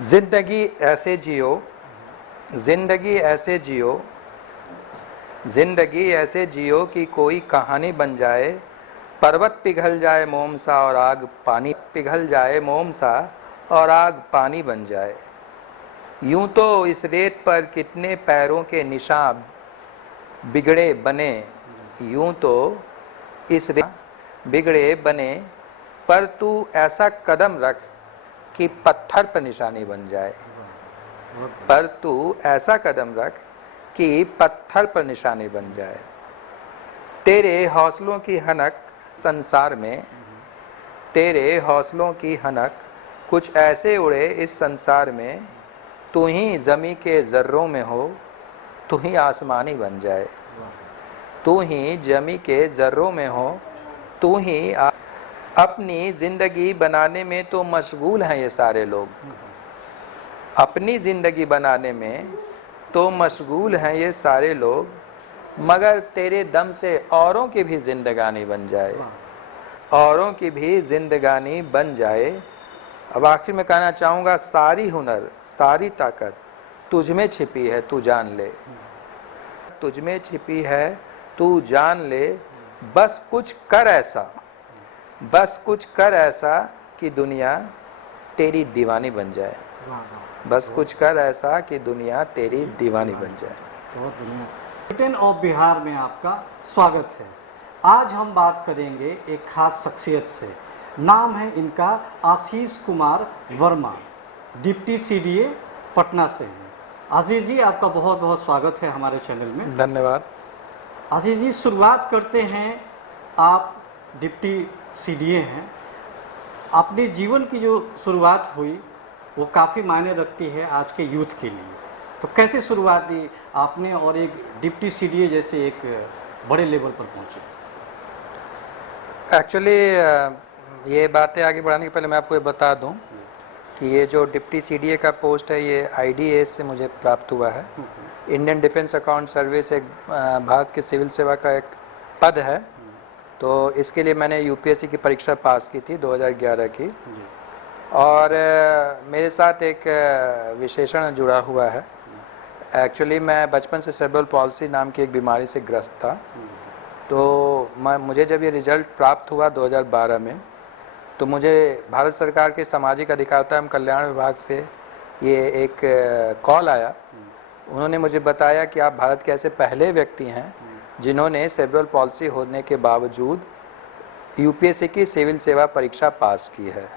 जिंदगी ऐसे जियो, जिंदगी ऐसे जियो, जिंदगी ऐसे जियो कि कोई कहानी बन जाए। पर्वत पिघल जाए मोम सा और आग पानी पिघल जाए मोम सा और आग पानी बन जाए। यूं तो इस रेत पर कितने पैरों के निशान बिगड़े बने, यूं तो इस रेत बिगड़े बने, पर तू ऐसा कदम रख कि पत्थर पर निशानी बन जाए। पर तू ऐसा कदम रख कि पत्थर पर निशानी बन जाए। तेरे हौसलों की हनक संसार में, तेरे हौसलों की हनक कुछ ऐसे उड़े इस संसार में। तू ही ज़मी के ज़र्रों में हो, तू ही आसमानी बन जाए। तू ही ज़मी के ज़र्रों में हो, तू ही अपनी ज़िंदगी बनाने में तो मशगूल हैं ये सारे लोग। अपनी ज़िंदगी बनाने में तो मशगूल हैं ये सारे लोग, मगर तेरे दम से औरों की भी ज़िंदगानी बन जाए, औरों की भी ज़िंदगानी बन जाए। अब आखिर में कहना चाहूँगा, सारी हुनर सारी ताकत तुझ में छिपी है, तू जान ले। तुझ में छिपी है, तू जान ले। बस कुछ कर ऐसा, बस कुछ कर ऐसा कि दुनिया तेरी दीवानी बन जाए। बस कुछ कर ऐसा कि दुनिया तेरी दीवानी बन जाए। बहुत बढ़िया। ब्रिटेन ऑफ बिहार में आपका स्वागत है। आज हम बात करेंगे एक खास शख्सियत से। नाम है इनका आशीष कुमार वर्मा, डिप्टी सीडीए पटना से हैं। आशीष जी, आपका बहुत बहुत स्वागत है हमारे चैनल में। धन्यवाद। आशीष जी, शुरुआत करते हैं। आप डिप्टी सीडीए हैं। अपने जीवन की जो शुरुआत हुई वो काफ़ी मायने रखती है आज के यूथ के लिए। तो कैसे शुरुआत दी आपने और एक डिप्टी सीडीए जैसे एक बड़े लेवल पर पहुंचे? एक्चुअली ये बातें आगे बढ़ाने के पहले मैं आपको ये बता दूं कि ये जो डिप्टी सीडीए का पोस्ट है ये आईडीएस से मुझे प्राप्त हुआ है। इंडियन डिफेंस अकाउंट सर्विस एक भारत की सिविल सेवा का एक पद है। तो इसके लिए मैंने यूपीएससी की परीक्षा पास की थी 2011 की। और मेरे साथ एक विशेषण जुड़ा हुआ है। एक्चुअली मैं बचपन से सेरेब्रल पॉल्सी नाम की एक बीमारी से ग्रस्त था। तो मुझे जब ये रिज़ल्ट प्राप्त हुआ 2012 में, तो मुझे भारत सरकार के सामाजिक अधिकारिता एवं कल्याण विभाग से ये एक कॉल आया। उन्होंने मुझे बताया कि आप भारत के ऐसे पहले व्यक्ति हैं जिन्होंने सेरेब्रल पॉल्सी होने के बावजूद यूपीएससी की सिविल सेवा परीक्षा पास की है।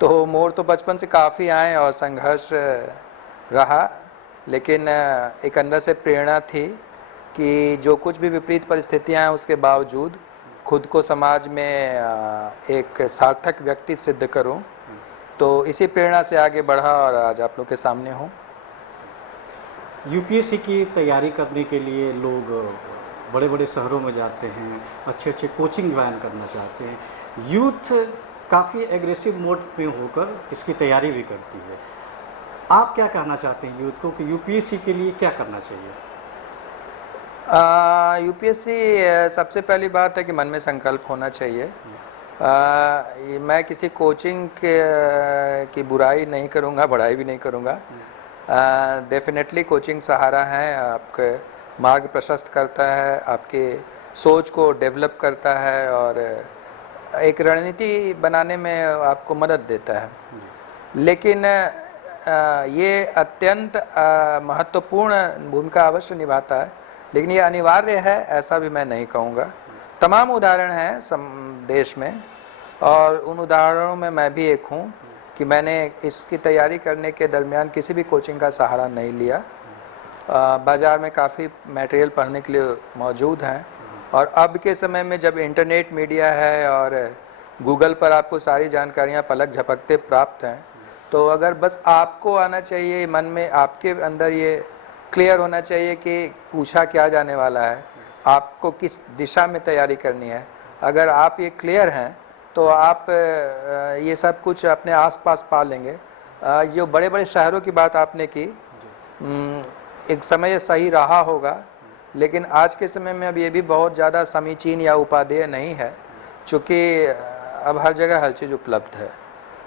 तो मोड़ तो बचपन से काफ़ी आए और संघर्ष रहा, लेकिन एक अंदर से प्रेरणा थी कि जो कुछ भी विपरीत परिस्थितियां हैं उसके बावजूद खुद को समाज में एक सार्थक व्यक्ति सिद्ध करूं। तो इसी प्रेरणा से आगे बढ़ा और आज आप लोग के सामने हूं। यूपीएससी की तैयारी करने के लिए लोग बड़े बड़े शहरों में जाते हैं, अच्छे अच्छे कोचिंग ज्वाइन करना चाहते हैं। यूथ काफ़ी एग्रेसिव मोड में होकर इसकी तैयारी भी करती है। आप क्या कहना चाहते हैं यूथ को कि यूपीएससी के लिए क्या करना चाहिए? यूपीएससी सबसे पहली बात है कि मन में संकल्प होना चाहिए। मैं किसी कोचिंग की बुराई नहीं करूँगा, बढ़ाई भी नहीं करूँगा। डेफिनेटली कोचिंग सहारा है, आपके मार्ग प्रशस्त करता है, आपके सोच को डेवलप करता है और एक रणनीति बनाने में आपको मदद देता है। लेकिन ये अत्यंत महत्वपूर्ण भूमिका अवश्य निभाता है, लेकिन ये अनिवार्य है ऐसा भी मैं नहीं कहूँगा। तमाम उदाहरण हैं देश में और उन उदाहरणों में मैं भी एक हूँ कि मैंने इसकी तैयारी करने के दरमियान किसी भी कोचिंग का सहारा नहीं लिया। बाज़ार में काफ़ी मटेरियल पढ़ने के लिए मौजूद हैं और अब के समय में जब इंटरनेट मीडिया है और गूगल पर आपको सारी जानकारियाँ पलक झपकते प्राप्त हैं, तो अगर बस आपको आना चाहिए, मन में आपके अंदर ये क्लियर होना चाहिए कि पूछा क्या जाने वाला है, आपको किस दिशा में तैयारी करनी है। अगर आप ये क्लियर हैं तो आप ये सब कुछ अपने आसपास पा लेंगे। जो बड़े बड़े शहरों की बात आपने की, एक समय सही रहा होगा, लेकिन आज के समय में अब ये भी बहुत ज़्यादा समीचीन या उपादेय नहीं है, चूँकि अब हर जगह हर चीज़ उपलब्ध है।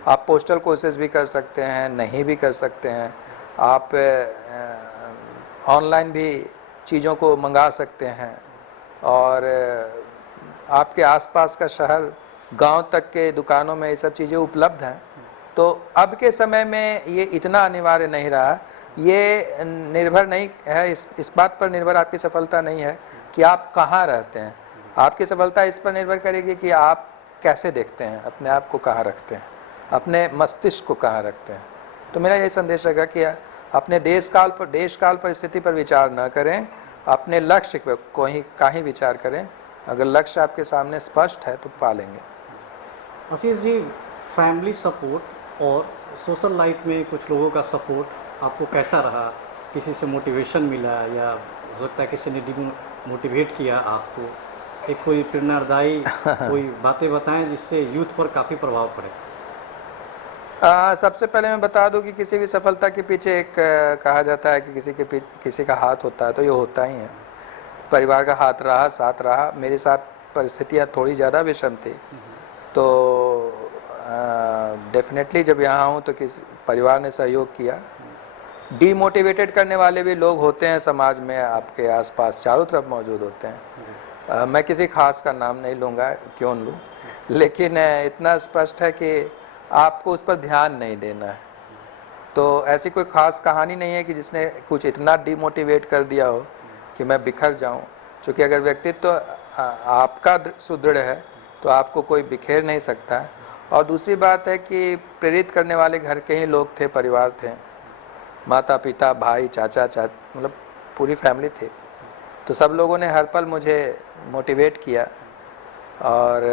आप पोस्टल कोर्सेज भी कर सकते हैं, नहीं भी कर सकते हैं, आप ऑनलाइन भी चीज़ों को मंगा सकते हैं, और आपके आसपास का शहर, गांव तक के दुकानों में ये सब चीज़ें उपलब्ध हैं। तो अब के समय में ये इतना अनिवार्य नहीं रहा। ये निर्भर नहीं है, इस बात पर निर्भर आपकी सफलता नहीं है कि आप कहाँ रहते हैं। आपकी सफलता इस पर निर्भर करेगी कि आप कैसे देखते हैं, अपने आप को कहाँ रखते हैं, अपने मस्तिष्क को कहाँ रखते हैं। तो मेरा यही संदेश रहेगा कि अपने देश काल परिस्थिति पर विचार न करें, अपने लक्ष्य पर का ही विचार करें। अगर लक्ष्य आपके सामने स्पष्ट है तो पा लेंगे। आशीष जी, फैमिली सपोर्ट और सोशल लाइफ में कुछ लोगों का सपोर्ट आपको कैसा रहा? किसी से मोटिवेशन मिला या हो सकता है किसी ने मोटिवेट किया आपको? एक कोई प्रेरणादायी कोई बातें बताएं जिससे यूथ पर काफ़ी प्रभाव पड़े। सबसे पहले मैं बता दूं कि किसी भी सफलता के पीछे एक कहा जाता है कि किसी का हाथ होता है, तो ये होता ही है। परिवार का हाथ रहा, साथ रहा। मेरे साथ परिस्थितियाँ थोड़ी ज़्यादा विषम थी, तो डेफिनेटली जब यहाँ हूँ तो किस परिवार ने सहयोग किया। डीमोटिवेटेड करने वाले भी लोग होते हैं समाज में, आपके आसपास चारों तरफ मौजूद होते हैं। मैं किसी खास का नाम नहीं लूँगा, क्यों लूँ, लेकिन इतना स्पष्ट है कि आपको उस पर ध्यान नहीं देना है। तो ऐसी कोई ख़ास कहानी नहीं है कि जिसने कुछ इतना डीमोटिवेट कर दिया हो कि मैं बिखर जाऊं। क्योंकि अगर व्यक्तित्व आपका सुदृढ़ है तो आपको कोई बिखेर नहीं सकता है। और दूसरी बात है कि प्रेरित करने वाले घर के ही लोग थे, परिवार थे, माता पिता, भाई, चाचा, मतलब पूरी फैमिली थी। तो सब लोगों ने हर पल मुझे मोटिवेट किया, और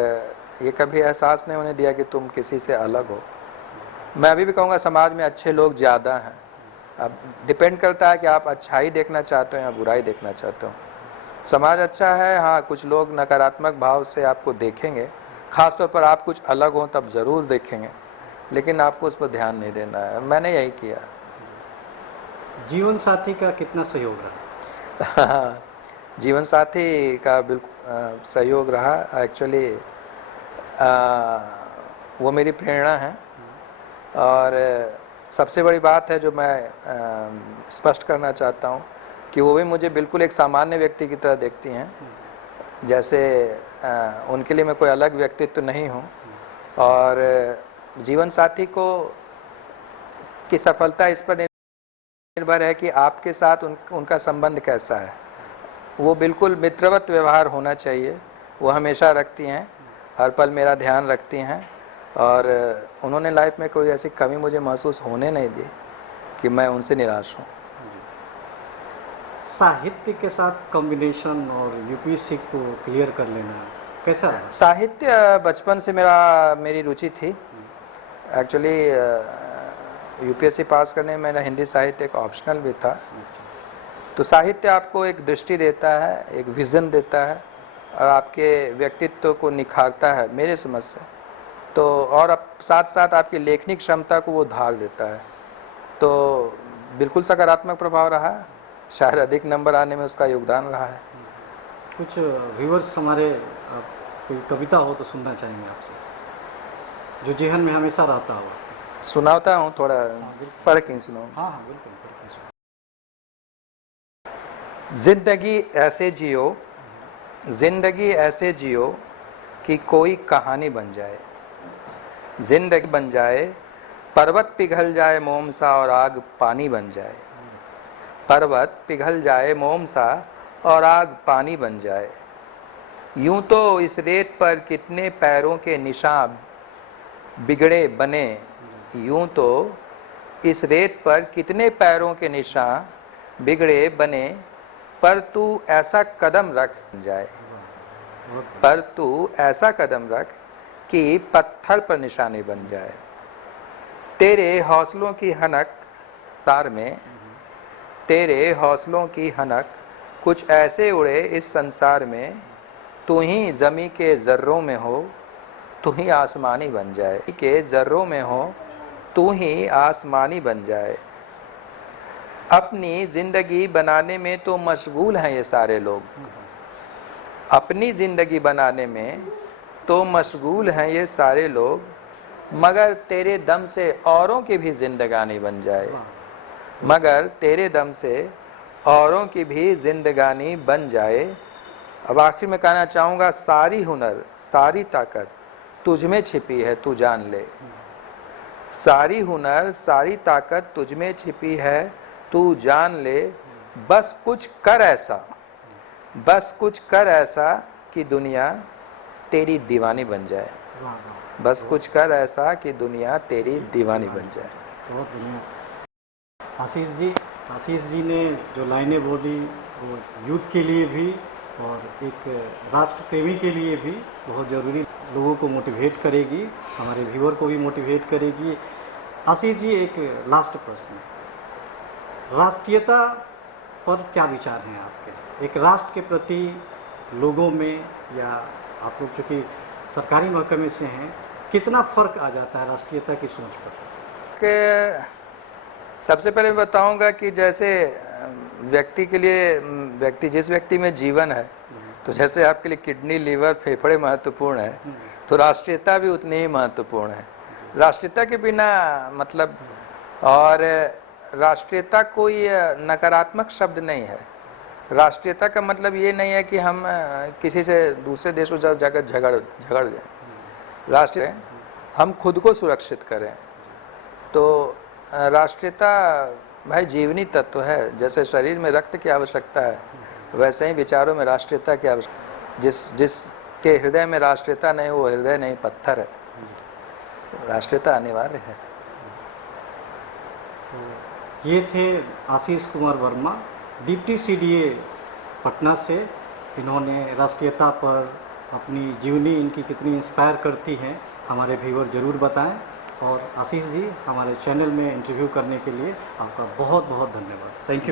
ये कभी एहसास नहीं होने दिया कि तुम किसी से अलग हो। मैं अभी भी कहूँगा समाज में अच्छे लोग ज़्यादा हैं। अब डिपेंड करता है कि आप अच्छाई देखना चाहते हो या बुराई देखना चाहते हो। समाज अच्छा है, हाँ, कुछ लोग नकारात्मक भाव से आपको देखेंगे, ख़ास तौर पर आप कुछ अलग हो तब ज़रूर देखेंगे, लेकिन आपको उस पर ध्यान नहीं देना है। मैंने यही किया। जीवन साथी का कितना सहयोग रहा? जीवन साथी का बिल्कुल सहयोग रहा। एक्चुअली वो मेरी प्रेरणा है, और सबसे बड़ी बात है जो मैं स्पष्ट करना चाहता हूँ कि वो भी मुझे बिल्कुल एक सामान्य व्यक्ति की तरह देखती हैं। जैसे उनके लिए मैं कोई अलग व्यक्तित्व नहीं हूँ। और जीवन साथी की सफलता इस पर निर्भर है कि आपके साथ उनका संबंध कैसा है। वो बिल्कुल मित्रवत व्यवहार होना चाहिए। वो हमेशा रखती हैं, हर पल मेरा ध्यान रखती हैं, और उन्होंने लाइफ में कोई ऐसी कमी मुझे महसूस होने नहीं दी कि मैं उनसे निराश हूँ। साहित्य के साथ कॉम्बिनेशन और यूपीएससी को क्लियर कर लेना कैसा रहा? साहित्य बचपन से मेरी रुचि थी। एक्चुअली यूपीएससी पास करने में मेरा हिंदी साहित्य एक ऑप्शनल भी था। तो साहित्य आपको एक दृष्टि देता है, एक विज़न देता है, और आपके व्यक्तित्व को निखारता है मेरे समझ से। तो और अब साथ साथ आपकी लेखनी क्षमता को वो ढाल देता है। तो बिल्कुल सकारात्मक प्रभाव रहा है। शायद अधिक नंबर आने में उसका योगदान रहा है। कुछ व्यूअर्स हमारे कोई कविता हो तो सुनना चाहेंगे आपसे, जो जेहन में हमेशा रहता हो। सुनाता हूँ, थोड़ा पढ़ के सुनाऊँ। हाँ हाँ बिल्कुल। जिंदगी ऐसे जियो, जिंदगी ऐसे जियो कि कोई कहानी बन जाए। जिंदगी बन जाए, पर्वत पिघल जाए मोम सा और आग पानी बन जाए। पर्वत पिघल जाए मोम सा और आग पानी बन जाए। यूं तो इस रेत पर कितने पैरों के निशान बिगड़े बने। यूं तो इस रेत पर कितने पैरों के निशान बिगड़े बने, पर तू ऐसा कदम रख जाए, पर तू ऐसा कदम रख कि पत्थर पर निशानी बन जाए। तेरे हौसलों की हनक तार में, तेरे हौसलों की हनक कुछ ऐसे उड़े इस संसार में। तू ही ज़मीं के ज़र्रों में हो, तू ही आसमानी बन जाए। के ज़र्रों में हो, तू ही आसमानी बन जाए। अपनी ज़िंदगी बनाने में तो मशगूल हैं ये सारे लोग। अपनी ज़िंदगी बनाने में तो मशगूल हैं ये सारे लोग। मगर तेरे दम से औरों की भी जिंदगानी बन जाए, मगर तेरे दम से औरों की भी जिंदगानी बन जाए। अब आखिर में कहना चाहूँगा, सारी हुनर सारी ताकत तुझ में छिपी है, तू जान ले। सारी हुनर सारी ताकत तुझ में छिपी है, तू जान ले। बस कुछ कर ऐसा, बस कुछ कर ऐसा कि दुनिया तेरी दीवानी बन जाए। वाह वाह, बस कुछ कर ऐसा कि दुनिया तेरी दीवानी बन जाए। बहुत बढ़िया। आशीष जी ने जो लाइनें बोली वो यूथ के लिए भी और एक राष्ट्र प्रेमी के लिए भी बहुत ज़रूरी, लोगों को मोटिवेट करेगी, हमारे व्यूअर को भी मोटिवेट करेगी। आशीष जी, एक लास्ट प्रश्न, राष्ट्रीयता पर क्या विचार हैं आपके? एक राष्ट्र के प्रति लोगों में, या आप लोग चूँकि सरकारी महकमे से हैं, कितना फ़र्क आ जाता है राष्ट्रीयता की सोच पर? कि सबसे पहले मैं बताऊंगा कि जैसे व्यक्ति के लिए, जिस व्यक्ति में जीवन है, तो जैसे आपके लिए किडनी, लीवर, फेफड़े महत्वपूर्ण है, तो राष्ट्रीयता भी उतनी ही महत्वपूर्ण है। राष्ट्रीयता के बिना मतलब, और राष्ट्रीयता कोई नकारात्मक शब्द नहीं है। राष्ट्रीयता का मतलब ये नहीं है कि हम किसी से दूसरे देशों जाकर झगड़ जाएं। राष्ट्रीय हम खुद को सुरक्षित करें। तो राष्ट्रीयता भाई जीवनी तत्व है। जैसे शरीर में रक्त की आवश्यकता है, वैसे ही विचारों में राष्ट्रीयता की आवश्यकता। जिसके हृदय में राष्ट्रीयता नहीं, वो हृदय नहीं, पत्थर है। राष्ट्रीयता अनिवार्य है। ये थे आशीष कुमार वर्मा, डिप्टी सीडीए पटना से। इन्होंने राष्ट्रीयता पर अपनी जीवनी इनकी कितनी इंस्पायर करती है, हमारे व्यूअर ज़रूर बताएं। और आशीष जी, हमारे चैनल में इंटरव्यू करने के लिए आपका बहुत बहुत धन्यवाद। Thank you.